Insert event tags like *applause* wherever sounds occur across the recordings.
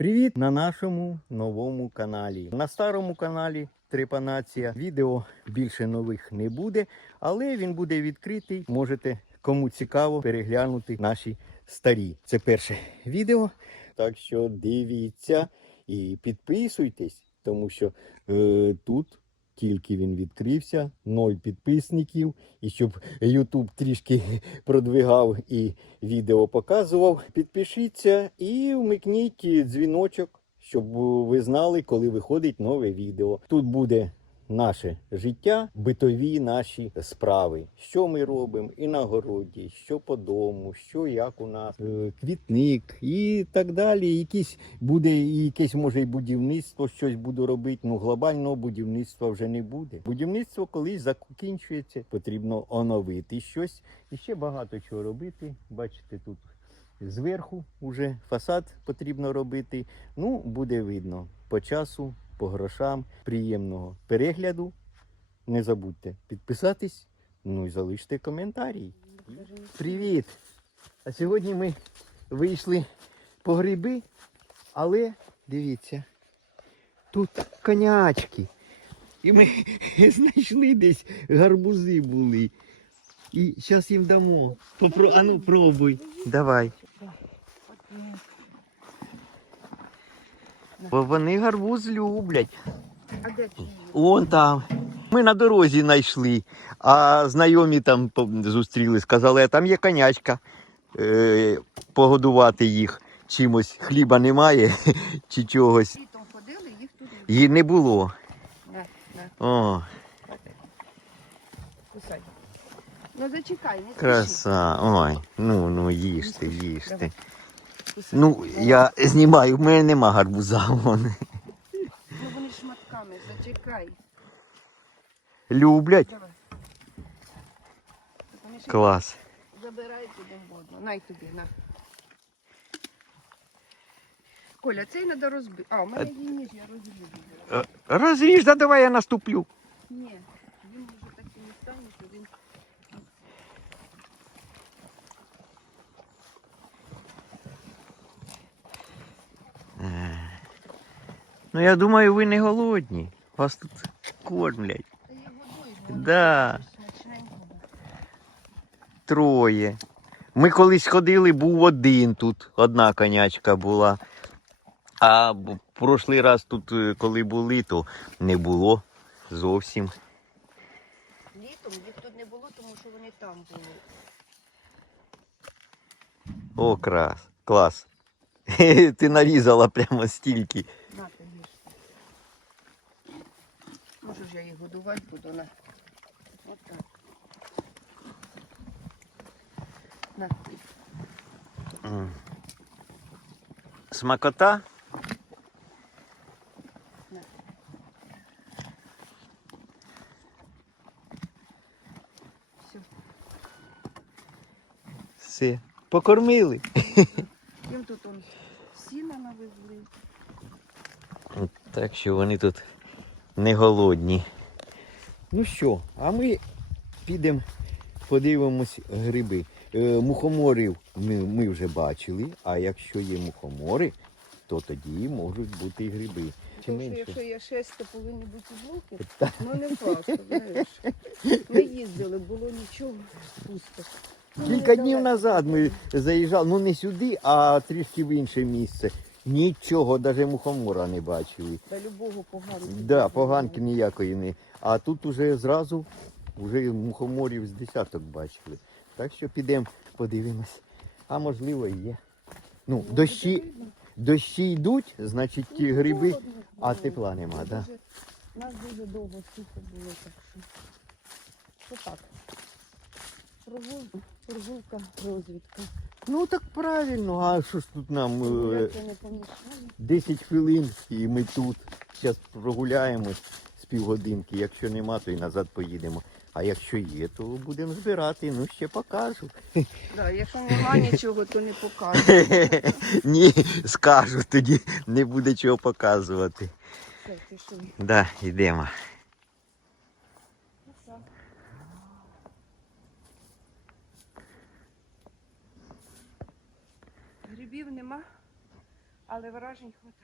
Привіт на нашому новому каналі. На старому каналі Трепанація. Відео більше нових не буде, але він буде відкритий. Можете, кому цікаво, переглянути наші старі. Це перше відео. Так що дивіться і підписуйтесь, тому що е, тут тільки він відкрився, ноль підписників. І щоб YouTube трішки *laughs* продвигав і відео показував, підпишіться і вмикніть дзвіночок, щоб ви знали, коли виходить нове відео. Тут буде наше життя, битові наші справи, що ми робимо і на городі, що по дому, що як у нас, е, квітник і так далі. Якісь буде якесь може і будівництво, щось буду робити. Ну глобального будівництва вже не буде. Будівництво колись закінчується, потрібно оновити щось і ще багато чого робити. Бачите, тут зверху вже фасад потрібно робити. Ну, буде видно по часу, по грошам. Приємного перегляду. Не забудьте підписатись, ну і залиште коментарі. Привіт! А сьогодні ми вийшли по гриби, але дивіться, тут конячки. І ми *laughs* знайшли десь гарбузи були. І зараз їм дамо. Попро... А ну пробуй. Давай. Бо вони гарбуз люблять. Вон там. Ми на дорозі знайшли, а знайомі там зустріли, сказали, а там є конячка. Е, погодувати їх чимось. Хліба немає *laughs* чи чогось. Її не було. О, кусай. Ну зачекай, не краса. Ой, ну ну їжте. Кусай. Ну, я знімаю, в мене нема гарбуза. *laughs* Вон. Ну вони шматками, зачекай. Люблять. Давай. Вони ще Клас. забирають туди воду. Най тобі, на. Коля, цей треба розбити. А, у мене є ніж, я. Е, Розріж, да давай я наступлю. Ні, він може так і не стане, що він... Ну я думаю, ви не голодні. Вас тут кормлять. Да. Троє. Ми колись ходили, був один тут, одна конячка була. А б- прошлий раз тут, е, коли були, то не було зовсім. Літом їх тут не було, тому що вони там були. О, крас, клас. *laughs* Ти нарізала прямо стільки. На, ти їж. Можу ж я їх годувати буду на. От так. На. М. Смакота? Все. Все. Покормили. Їм тут он сіна навезли. Так що вони тут не голодні. Ну що, а ми підемо подивимось гриби. Е, мухоморів ми, ми вже бачили, а якщо є мухомори, то тоді можуть бути і гриби. Чи Тому що якщо є шесть, то повинні бути звуки. Ну не факт, знаєш. Ми їздили, було нічого пусто. Ну, Кілька днів назад ми заїжджали, ну не сюди, а трішки в інше місце. Нічого, навіть мухомора не бачили. Та любого поганки. Да, поганки ніякої не. А тут уже зразу вже мухоморів з десяток бачили. Так що підемо подивимось. А можливо і є. Ну, дощі, дощі йдуть, значить ті гриби, а тепла нема, так? Да? У нас дуже довго сухо було, так що. Що так? Прогулка, розвідка. Ну так правильно, а що ж тут нам е, це не помішає? 10 хвилин і ми тут. Зараз прогуляємось з півгодинки. Якщо нема, то і назад поїдемо. А якщо є, то будемо збирати. Ну ще покажу. Да, якщо нема нічого, то не покажу. *laughs* Ні, скажу, тоді не буде чого показувати. Все, пішли. Да, йдемо. Грибів нема, Але вражень хватає.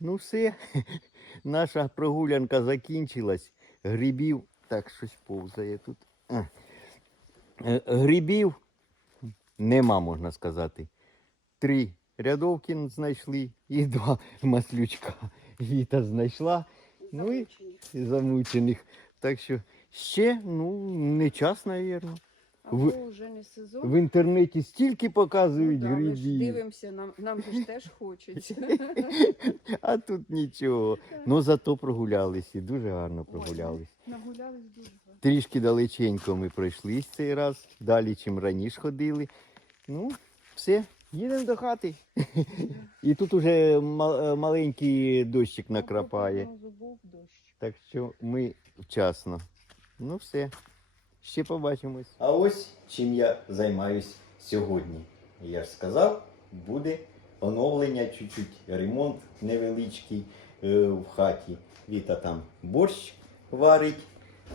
Ну все, *laughs* наша прогулянка закінчилась. Грибів, так щось повзає тут. Е, Грибів нема, можна сказати. Три рядовки знайшли і два *laughs* маслючка. Віта знайшла. Ну і замучених. Так що ще, ну, не час, мабуть. Або вже не сезон. В інтернеті стільки показують Ну да, ми ж дивимося, нам, нам ж теж *laughs* хочеться. А тут нічого. Ну зато прогулялись дуже гарно прогулялись. Нагулялись дуже. Трішки далеченько ми пройшлись цей раз, далі, чим раніше ходили. Ну, все, їдемо до хати. І тут уже ма- маленький дощик накрапає. Був дощ. Так що ми вчасно. Ну все, ще побачимось. А ось чим я займаюсь сьогодні. Я ж сказав, буде оновлення чуть-чуть, ремонт невеличкий е, в хаті. Віта там борщ варить.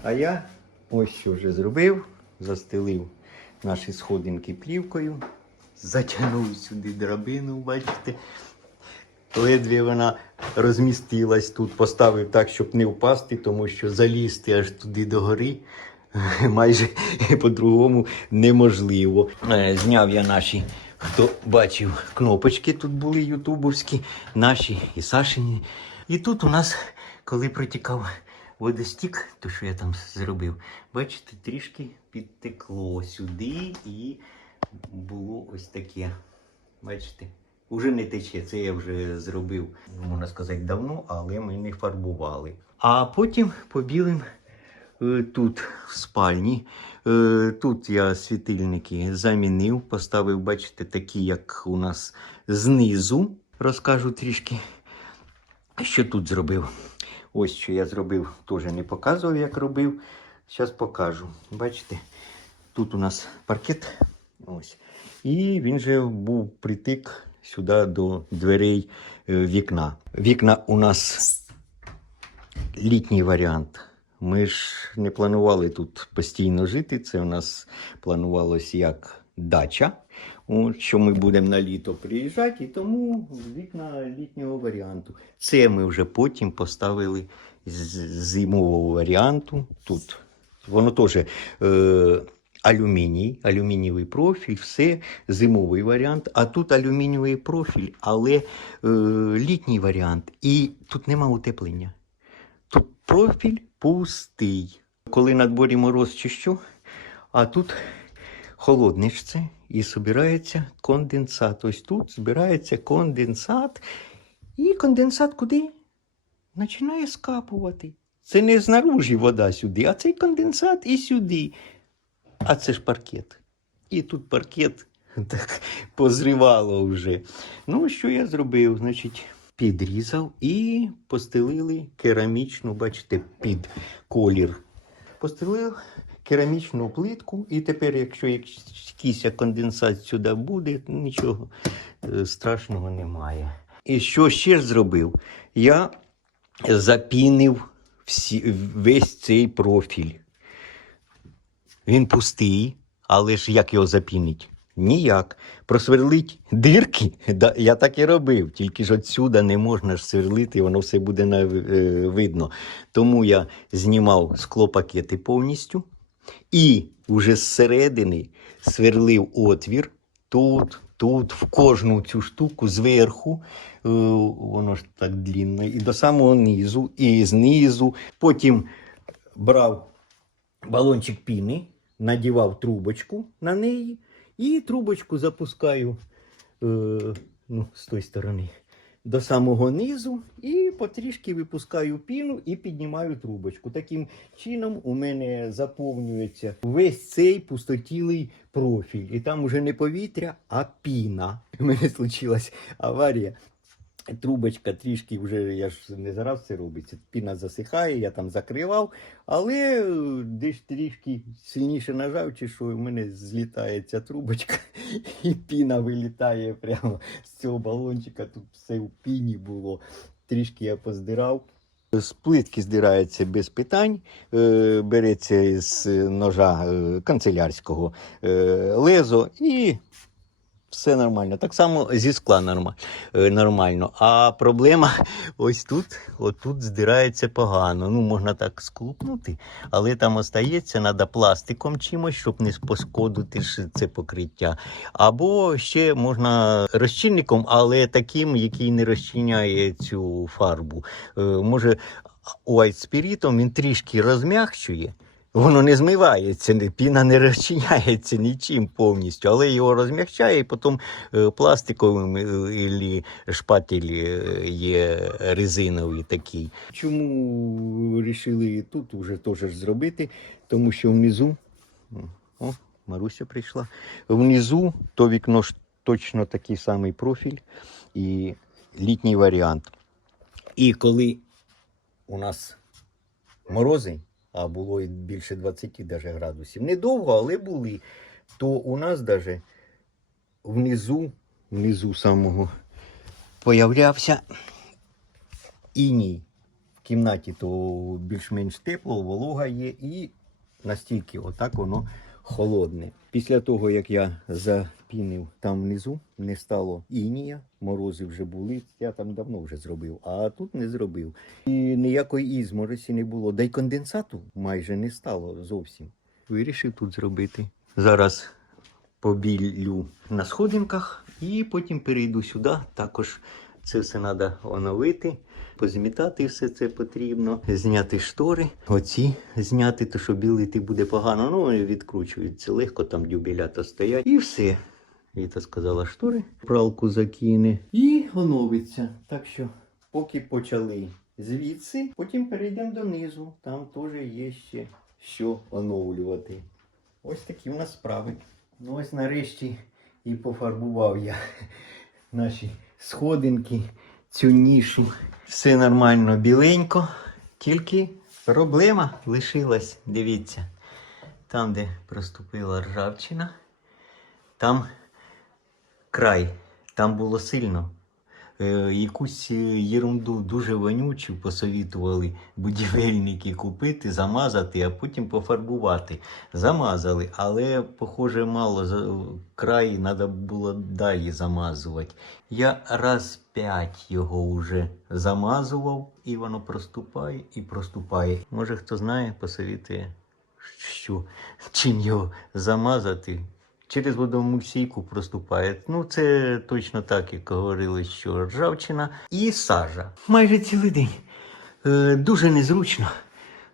А я ось що вже зробив, застелив наші сходинки плівкою, затягнув сюди драбину, бачите. Ледве вона розмістилась тут, поставив так, щоб не впасти, тому що залізти аж туди до гори *laughs* майже по-другому неможливо. Е, Зняв я наші, хто бачив, кнопочки тут були ютубовські, наші і Сашині. І тут у нас, коли протікав водостік, то що я там зробив, бачите, трішки підтекло сюди і було ось таке. Bачите? Уже не тече, це я вже зробив, можна сказати, давно, але ми не фарбували. А потім побілим е, тут, в спальні. Е, Тут я світильники замінив, поставив, бачите, такі, як у нас знизу. Розкажу трішки. Що тут зробив? Ось що я зробив, теж не показував, як робив. Зараз покажу. Бачите, тут у нас паркет. Ось. І він же був притик сюди до дверей е, вікна. Вікна у нас літній варіант. Ми ж не планували тут постійно жити. Це у нас планувалось як дача. Що ми будемо на літо приїжджати, і тому вікна літнього варіанту. Це ми вже потім поставили з зимового варіанту. Тут воно теж е, алюміній, алюмінієвий профіль, все зимовий варіант. А тут алюмінієвий профіль, але е, літній варіант. І тут нема утеплення. Тут профіль пустий. Коли на дворі мороз чи що, а тут холодне ж це і збирається конденсат. Ось тут збирається конденсат. І конденсат куди? Починає скапувати. Це не знаружі вода сюди, а цей конденсат і сюди. А це ж паркет. І тут паркет *laughs* так позривало вже. Ну, що я зробив? Значить, підрізав і постелили керамічну, бачите, під колір. Постелив керамічну плитку, і тепер, якщо якийсь конденсат сюди буде, нічого е, страшного немає. І що ще зробив? Я запінив всі, весь цей профіль. Він пустий, але ж як його запінить? Ніяк. Просверлить дирки, да, я так і робив. Тільки ж отсюда не можна ж сверлити, воно все буде на, е, видно. Тому я знімав склопакети повністю і вже зсередини сверлив отвір тут, тут в кожну цю штуку зверху, е, воно ж так длінно, і до самого низу, і знизу. Потім брав балончик піни, надівав трубочку на неї, і трубочку запускаю е, ну, з тої сторони до самого низу, і потрішки випускаю піну і піднімаю трубочку. Таким чином у мене заповнюється весь цей пустотілий профіль. І там уже не повітря, а піна. У мене случилась аварія. Трубочка трішки вже, я ж не зараз це робиться. Піна засихає, я там закривав, але е, десь трішки сильніше нажав, чи що, в мене злітає ця трубочка, *laughs* і піна вилітає прямо з цього балончика. Тут все в піні було. Трішки я поздирав. З плитки здирається без питань, е, береться з ножа е, канцелярського лезо і все нормально. Так само зі скла е, нормально. А проблема *laughs* ось тут, отут здирається погано. Ну, можна так скупнути, але там остається, треба пластиком чимось, щоб не пошкодити це покриття. Або ще можна розчинником, але таким, який не розчиняє цю фарбу. Е, може, White спірітом він трішки розм'якчує. Воно не змивається, піна не розчиняється нічим повністю, але його розм'якчає, і потім е, пластиковим е, ілі шпатель е, є резиновий такий. Чому вирішили тут вже теж зробити? Тому що внизу, о, Маруся прийшла. Внизу то вікно ж точно такий самий профіль і літній варіант. І коли у нас морози, а було і більше 20 даже градусів. Недовго, але були. То у нас даже внизу, внизу самого появлявся іній. В кімнаті то більш-менш тепло, волога є, і настільки отак воно холодне. Після того, як я запінив там внизу, не стало інія, морози вже були. Я там давно вже зробив, а тут не зробив. І ніякої ізморосі не було. Да й конденсату майже не стало зовсім. Вирішив тут зробити. Зараз побілю на сходинках і потім перейду сюди. Також це все треба оновити, позмітати все це потрібно, зняти штори. Оці зняти, то що білити буде погано. Ну, вони відкручуються легко, там дюбелята стоять. І все. Віта сказала штори, пралку закине і оновиться. Так що, поки почали звідси, потім перейдемо донизу. Там теж є ще що оновлювати. Ось такі в нас справи. Ну ось нарешті і пофарбував я *laughs* наші сходинки, цю нішу. Все нормально, біленько, тільки проблема лишилась. Дивіться, там, де проступила ржавчина, там край, там було сильно. Е, якусь е, єрунду дуже вонючу посовітували будівельники купити, замазати, а потім пофарбувати. Замазали, але, похоже, мало край треба було далі замазувати. Я раз п'ять його вже замазував, і воно проступає і проступає. Може, хто знає, посовітує, що чим його замазати. Через водомульсійку проступає. Ну, це точно так, як говорили, що ржавчина і сажа. Майже цілий день. Е, дуже незручно.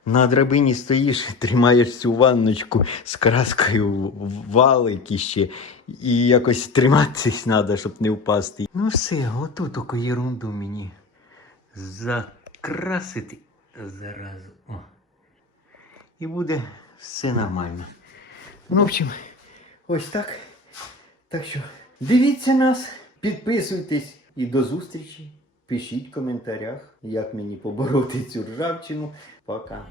На драбині стоїш, *laughs* тримаєш цю ванночку з краскою в валик іще, і якось триматись треба, щоб не впасти. Ну все, отут таку ерунду мені закрасити заразу. О. І буде все нормально. Ну, в общем, ось так. Так що дивіться нас, підписуйтесь і до зустрічі. Пишіть в коментарях, як мені побороти цю ржавчину. Пока.